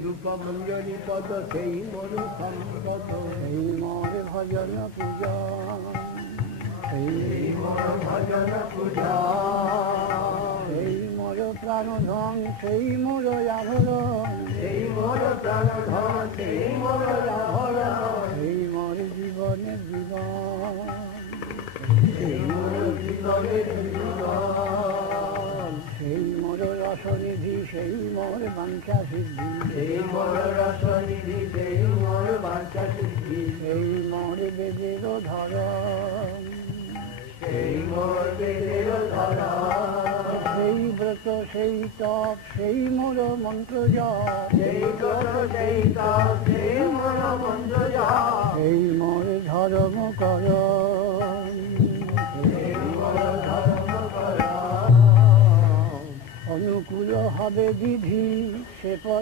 রূপমঞ্জরি পদ সেই মোর সম্পদ, সেই মোর ভজন পূজা, সেই মোর ভজন পূজা, সেই মোর প্রাণধন, সেই মোর আভরণ, সেই মোর প্রাণধন, সেই মোর আভরণ, সেই মোর জীবনের জীবন, সেই মোর জীবনের জীবন, সেই মোর রসনিধি, সেই মোর বাঞ্ছা সিদ্ধি, সেই মোর রসনিধি, সেই মোর বাঞ্ছা সিদ্ধি, সেই মোর বেদের ধরন, সেই মোর বেদের ধরা, সেই ব্রত, সেই তপ, সেই মোর মন্ত্র জপ, সেই ব্রত, সেই তপ, সেই মোর মন্ত্র জপ, সেই মোর ধর্ম করণ, সেই মোর ধর্ম করা, অনুকূল হবে বিধি সে পদ